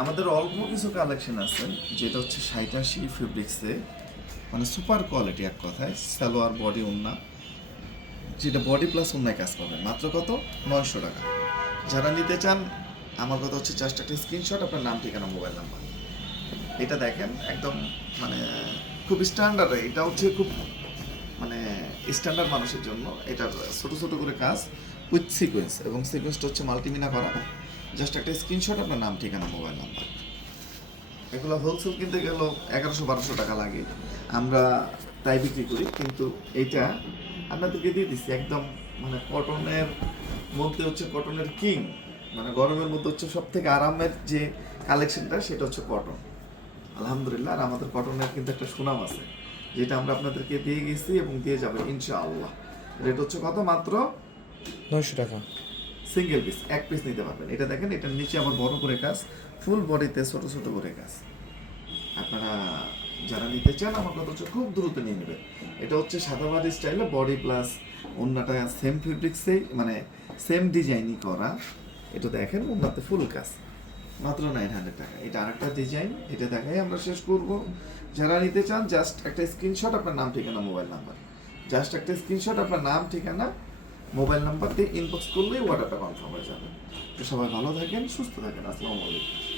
আমাদের অল্প কিছু কালেকশন আছে, যেটা হচ্ছে ৮৭ ফেব্রিক্সে, মানে সুপার কোয়ালিটি এক কথায়, সালোয়ার বডি ওন্না, যেটা বডি প্লাস ওন্নায় কাজ পাবে মাত্র কত ৯০০ টাকা। যারা নিতে চান আমার কথা হচ্ছে জাস্ট একটা স্ক্রিনশট, আপনার নাম ঠিকানা মোবাইল নাম্বার। এটা দেখেন একদম মানে খুব স্ট্যান্ডার্ড, এটা হচ্ছে খুব মানে স্ট্যান্ডার্ড মানুষের জন্য। এটার ছোট ছোট করে কাজ উইথ সিকোয়েন্স, এবং সিকোয়েন্সটা হচ্ছে মাল্টিমিনা করা। জাস্ট একটা স্ক্রিনশট, আপনার নাম ঠিকানা মোবাইল নাম্বার। এগুলো হোলসেল কিনতে গেলেও ১১০০-১২০০ টাকা লাগে, আমরা তাই বিক্রি করি। কিন্তু এইটা আপনাদেরকে দিয়ে দিচ্ছি একদম মানে কটনের মধ্যে, হচ্ছে কটনের কিং, মানে গরমের মধ্যে হচ্ছে সব থেকে আরামের যে কালেকশনটা সেটা হচ্ছে কটন। আলহামদুলিল্লাহ, আর আমাদের কটনের কিন্তু একটা সুনাম আছে, যেটা আমরা আপনাদেরকে দিয়ে গেছি এবং দিয়ে যাবো ইনশাআল্লাহ। রেট হচ্ছে কত, মাত্র ৯০০ টাকা। সিঙ্গেল পিস, এক পিস নিতে পারবেন। এটা দেখেন, এটার নিচে আবার বড় করে কাজ, ফুল বডিতে ছোট ছোট করে কাজ। আপনারা যারা নিতে চান আমার কথা হচ্ছে খুব দ্রুত নিয়ে নেবেন। এটা হচ্ছে সাদাবাড়ি স্টাইলে বডি প্লাস ওন্নাটা সেম ফেব্রিক্সেই, মানে সেম ডিজাইনই করা। এটা দেখেন ওন্নাতে ফুল কাজ, মাত্র ৯০০ টাকা। এটা আরেকটা ডিজাইন, এটা দেখাই আমরা শেষ করব। যারা নিতে চান জাস্ট একটা স্ক্রিনশট, আপনার নাম ঠিকানা মোবাইল নাম্বার, জাস্ট একটা স্ক্রিনশট, আপনার নাম ঠিকানা মোবাইল নাম্বার দিয়ে ইনবক্স করলেই অর্ডারটা কনফার্ম হয়ে যাবে। তো সবাই ভালো থাকেন, সুস্থ থাকেন। আসসালামু আলাইকুম।